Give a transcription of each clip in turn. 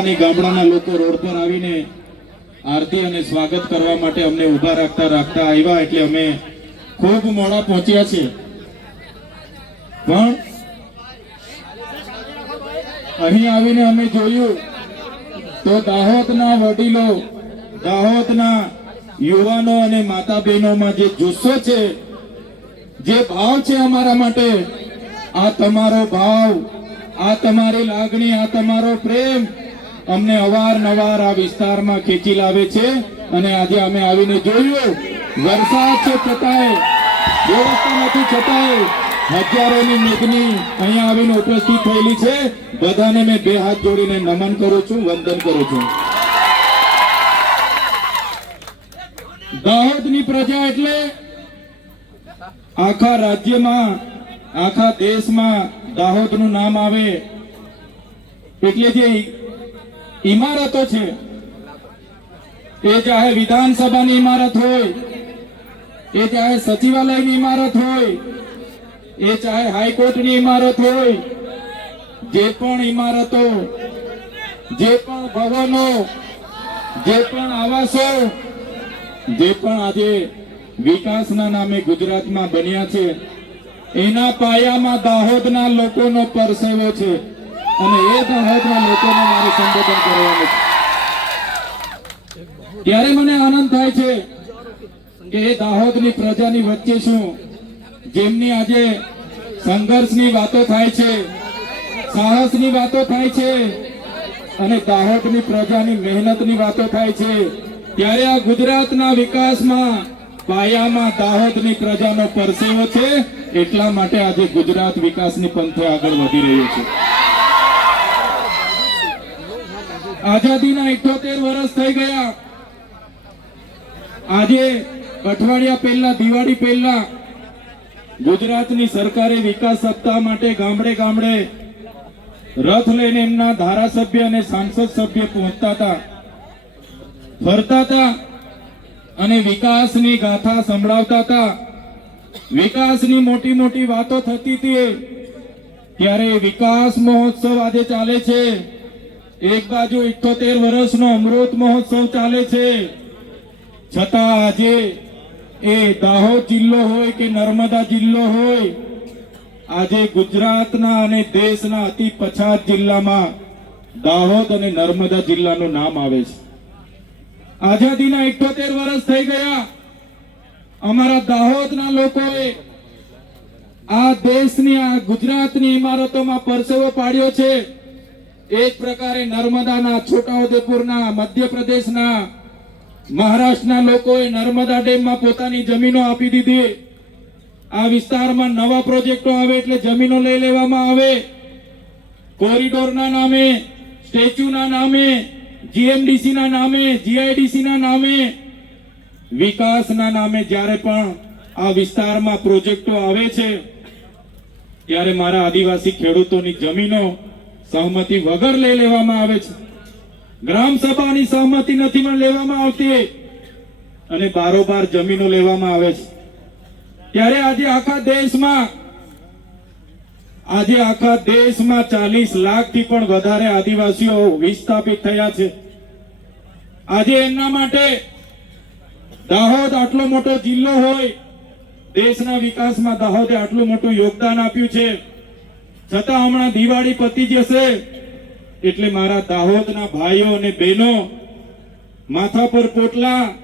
ગામડાના લોકો રોડ પર આવીને આરતી અને સ્વાગત કરવા માટે અમને ઊભા રાખતા આવ્યા, એટલે અમે ખૂબ મોડા પહોંચ્યા છે. પણ અહીં આવીને અમે જોયું તો દાહોદના વડીલો, દાહોદના યુવાનો અને માતા બહેનોમાં જે જુસ્સો છે, જે ભાવ છે અમારા માટે, આ તમારો ભાવ, આ તમારી લાગણી, આ તમારો પ્રેમ અમને અવારનવાર આ વિસ્તારમાં ખેંચી લાવે છે. અને આજે અમે આવીને જોયું, વરસાદ છે છતાંય, વ્યવસ્થા નથી છતાંય હજારોની મેદની અહીંયા આવીને ઉપસ્થિત થયેલી છે. બધાને મેં બે હાથ જોડીને નમન કરું છું, વંદન કરું છું. દાહોદની પ્રજા એટલે આખા રાજ્યમાં, આખા દેશમાં દાહોદનું નામ આવે એટલે જે ઇમારતો છે, એ ચાહે વિધાનસભાની ઇમારત હોય, એ ચાહે સચિવાલયની ઇમારત હોય, એ ચાહે હાઈકોર્ટની ઇમારત હોય, જે પણ ઇમારતો, જે પણ ભવનો, જે પણ આવાસો, જે પણ આજે વિકાસના નામે ગુજરાતમાં બન્યા છે, એના પાયામાં દાહોદના લોકોનો પરસેવો છે. અને એ દાહોદના લોકોને મારે સંબોધન કરવાનું છે. ત્યારે મને આનંદ થાય છે કે એ દાહોદની પ્રજાની વચ્ચે શું, જેમની આજે સંઘર્ષની વાતો થાય છે, સાહસની વાતો થાય છે અને દાહોદની પ્રજાની મહેનતની વાતો થાય છે, ત્યારે આ ગુજરાતના વિકાસમાં પાયામાં દાહોદની પ્રજાનો પરસેવો છે. એટલા માટે આજે ગુજરાત વિકાસની પંથે આગળ વધી રહ્યું છે. આઝાદીના 78 વર્ષ થઈ ગયા. આજે અઠવાડિયા પહેલા, દિવાળી પહેલા ગુજરાતની સરકારે વિકાસ સપ્તાહ માટે ગામડે ગામડે રથ લઈને એમના ધારાસભ્ય અને સાંસદ સભ્ય પહોંચતા હતા, ફરતા હતા અને વિકાસની ગાથા સંભળાવતા હતા. વિકાસની મોટી મોટી વાતો થતી હતી. ત્યારે વિકાસ મહોત્સવ આજે ચાલે છે. એક બાજુ 78 વર્ષનો અમૃત મહોત્સવ ચાલે છે, છતાં આજે એ દાહોદ જિલ્લો હોય કે નર્મદા જિલ્લો હોય, આજે ગુજરાતના અને દેશના અતિ પછાત જિલ્લામાં દાહોદ અને નર્મદા જિલ્લાનું નામ આવે છે. આઝાદીના 78 વર્ષ થઈ ગયા. અમારા દાહોદના લોકોએ આ દેશની, આ ગુજરાતની ઇમારતોમાં પરસેવો પાડ્યો છે. એક પ્રકારે નર્મદાના, છોટાઉદેપુરના, મધ્યપ્રદેશના, મહારાષ્ટ્રના લોકોએ નર્મદા ડેમમાં પોતાની જમીનો આપી દીધી. આ વિસ્તારમાં નવા પ્રોજેક્ટો આવે એટલે જમીનો લઈ લેવામાં આવે. કોરિડોરના નામે, સ્ટેચ્યુના નામે, જીએમડીસી ના નામે, જીઆઈડીસી ના નામે, વિકાસના નામે જ્યારે પણ આ વિસ્તારમાં પ્રોજેક્ટો આવે છે, ત્યારે મારા આદિવાસી ખેડૂતોની જમીનો સહમતિ વગર લઈ લેવામાં આવે છે. ગ્રામ સભાની સહમતિ નથી પણ લેવામાં આવતી અને બારોબાર જમીનો લેવામાં આવે છે. ત્યારે આજે આખા દેશમાં 40 લાખથી પણ વધારે આદિવાસીઓ વિસ્થાપિત થયા છે. આજે એમના માટે દાહોદ આટલો મોટો જિલ્લો હોય, દેશના વિકાસમાં દાહોદે આટલું મોટું યોગદાન આપ્યું છે, છતાં હમણાં દિવાળી પતી જશે એટલે મારા દાહોદના ભાઈઓ અને બહેનો માથા પર પોટલા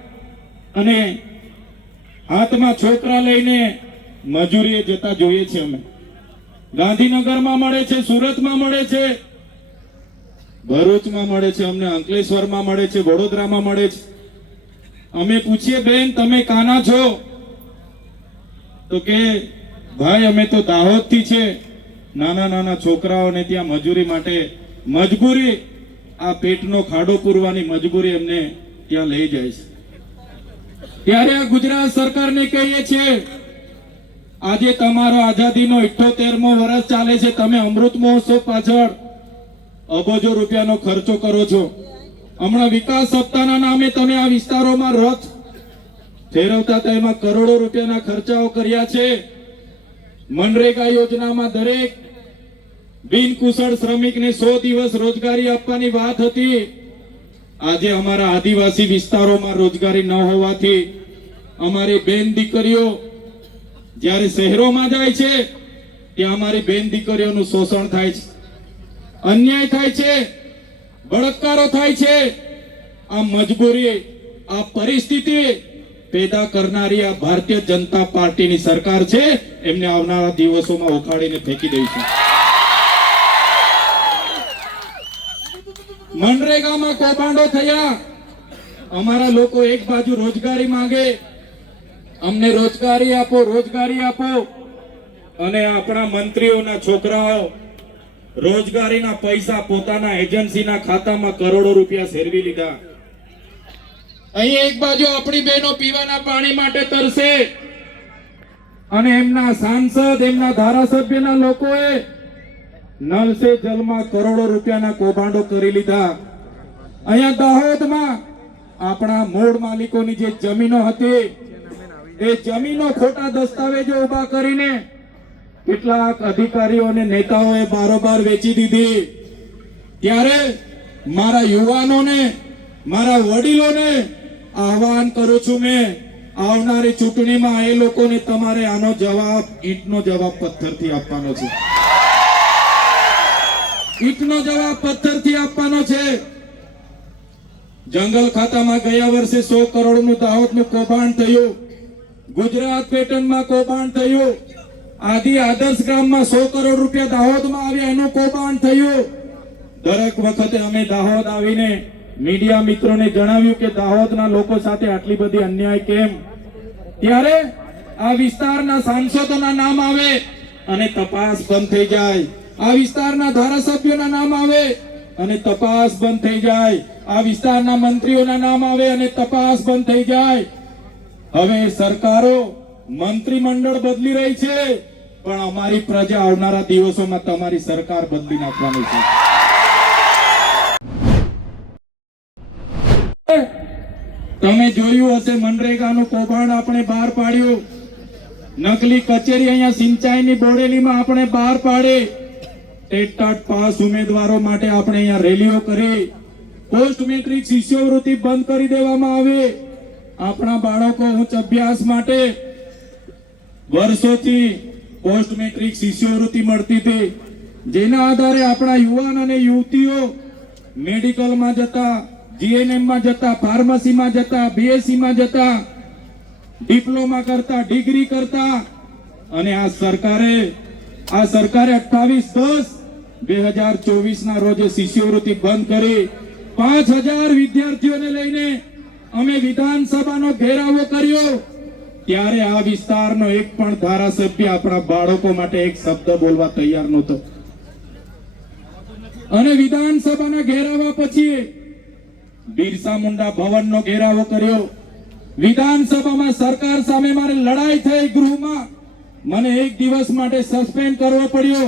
અને હાથમાં છોકરા લઈને મજૂરીએ જતા જોઈએ છે. અમે ગાંધીનગરમાં મળે છે, સુરતમાં મળે છે, ભરૂચમાં મળે છે, અમને અંકલેશ્વરમાં મળે છે, વડોદરામાં મળે છે. અમે પૂછીએ, બેન તમે કાના છો? તો કે ભાઈ અમે તો દાહોદથી છે. નાના નાના છોકરાઓને ત્યાં મજૂરી માટે, મજબૂરી, આ પેટનો ખાડો પૂરવાની મજબૂરી એમને ત્યાં લઈ જાય છે. ત્યારે આ ગુજરાત સરકારને કહીએ છીએ, આજે તમારો આઝાદીનો 78મો વર્ષ ચાલે છે. તમે અમૃત મહોત્સવ પાછળ અબજો રૂપિયાનો ખર્ચો કરો છો. હમણાં વિકાસ સપ્તાહના નામે તમે આ વિસ્તારોમાં રથ ફેરવતા હતા, એમાં કરોડો રૂપિયાના ખર્ચાઓ કર્યા છે. મનરેગા યોજનામાં દરેક બિનકુશળ શ્રમિકને 100 દિવસ રોજગારી આપવાની વાત હતી. આજે અમારા આદિવાસી વિસ્તારોમાં રોજગારી ન હોવાથી અમારી બેન દીકરીઓ જ્યારે શહેરોમાં જાય છે ત્યાં અમારી બેન દીકરીઓનું શોષણ થાય છે, અન્યાય થાય છે, બળાત્કારો થાય છે. આ મજબૂરી, આ પરિસ્થિતિ પેદા કરનારી આ ભારતીય જનતા પાર્ટીની સરકાર છે. એમને આવનારા દિવસોમાં ઉખાડીને ફેંકી દઈશું. મનરેગામાં કૌભાંડો થયા. અમારા લોકો એક બાજુ રોજગારી માંગે, અમને રોજગારી આપો, રોજગારી આપો, અને આપણા મંત્રીઓના છોકરાઓ રોજગારીના પૈસા પોતાના એજન્સીના ખાતામાં કરોડો રૂપિયા સેરવી લીધા. અહીં એક બાજુ આપણી બહેનો પીવાના પાણી માટે તરસે અને એમના સાંસદ, એમના ધારાસભ્યના લોકોએ નલ સે જલમાં કરોડો રૂપિયાના કૌભાંડો કરી લીધા. અહીંયા દાહોદમાં આપણા મૂળ માલિકોની જે જમીનો હતી એ જમીનો ખોટા દસ્તાવેજો ઉભા કરીને કેટલાક અધિકારીઓ અને નેતાઓએ બારોબાર વેચી દીધી. ત્યારે મારા યુવાનોને, મારા વડીલોને આહવાન કરું છું, મેં આવનારી ચૂંટણીમાં એ લોકોને તમારે આનો જવાબ, ઈંટનો જવાબ પથ્થરથી આપવાનો છે. ઈંટનો જવાબ પથ્થરથી આપવાનો છે. જંગલ ખાતામાં ગયા વર્ષે 100 કરોડનું દાહોદનું કૌભાંડ થયું. ગુજરાત પેટર્નમાં કૌભાંડ થયું. આદિ આદર્શ ગ્રામમાં 100 કરોડ રૂપિયા દાહોદમાં આવ્યા, એનું કૌભાંડ થયું. દરેક વખતે અમે દાહોદ આવીને મીડિયા મિત્રોને જણાવ્યું કે દાહોદના લોકો સાથે આટલી બધી અન્યાય કેમ. ત્યારે આ વિસ્તારના સાંસદોના નામ આવે અને તપાસ બંધ થઈ જાય. આ વિસ્તારના ધારાસભ્યોના નામ આવે અને તપાસ બંધ થઈ જાય. આ વિસ્તારના મંત્રીઓના નામ આવે અને તપાસ બંધ થઈ જાય. હવે સરકારો, મંત્રીમંડળ બદલી રહી છે, પણ અમારી પ્રજા આવનારા દિવસોમાં તમારી સરકાર બદલી નાખવાની છે. તમે જોયું હશે મનરેગાનું કૌભાંડ આપણે બહાર પાડ્યું. નકલી કચેરી અહીંયા સિંચાઈની બોડેલીમાં આપણે બહાર પાડી. ટેટ પાસ ઉમેદવારો માટે આપણે અહીંયા રેલીઓ કરી. પોસ્ટ મેટ્રિક શિષ્યવૃત્તિ બંધ કરી દેવામાં આવી. આપણા બાળકો ઉચ્ચ અભ્યાસ માટે વર્ષોથી પોસ્ટ મેટ્રિક શિષ્યવૃત્તિ મળતી હતી, જેના આધારે આપણા યુવાન અને યુવતીઓ મેડિકલમાં જતા, જીએનએમમાં જતા, ફાર્મસીમાં જતા, બીએસસીમાં જતા, ડિપ્લોમા કરતા, ડિગ્રી કરતા. અને આ સરકારે 28/10/2024 ના રોજ શિષ્યવૃત્તિ બંધ કરી. 5000 વિદ્યાર્થીઓને લઈને અમે વિધાનસભાનો ઘેરાવો કર્યો. ત્યારે આ વિસ્તારનો એક પણ ધારાસભ્ય આપણા બાળકો માટે એક શબ્દ બોલવા તૈયાર નહોતો. અને વિધાનસભાના ઘેરાવા પછી બિરસા મુંડા ભવનનો ઘેરાવો કર્યો. વિધાનસભામાં સરકાર સામે મારે લડાઈ થઈ. ગૃહમાં મને એક દિવસ માટે સસ્પેન્ડ કરવો પડ્યો.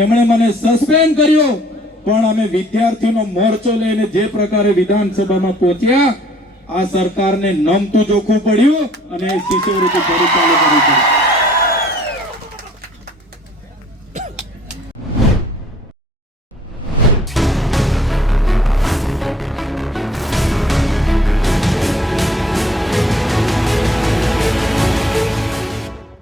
એમણે મને સસ્પેન્ડ કર્યો, પણ અમે વિદ્યાર્થીઓનો મોરચો લઈને જે પ્રકારે વિધાનસભામાં પહોંચ્યા, આ સરકારને નમતું જોખવું પડ્યું અને શિષ્યવૃત્તિ ફરી ચાલુ કરવી પડી.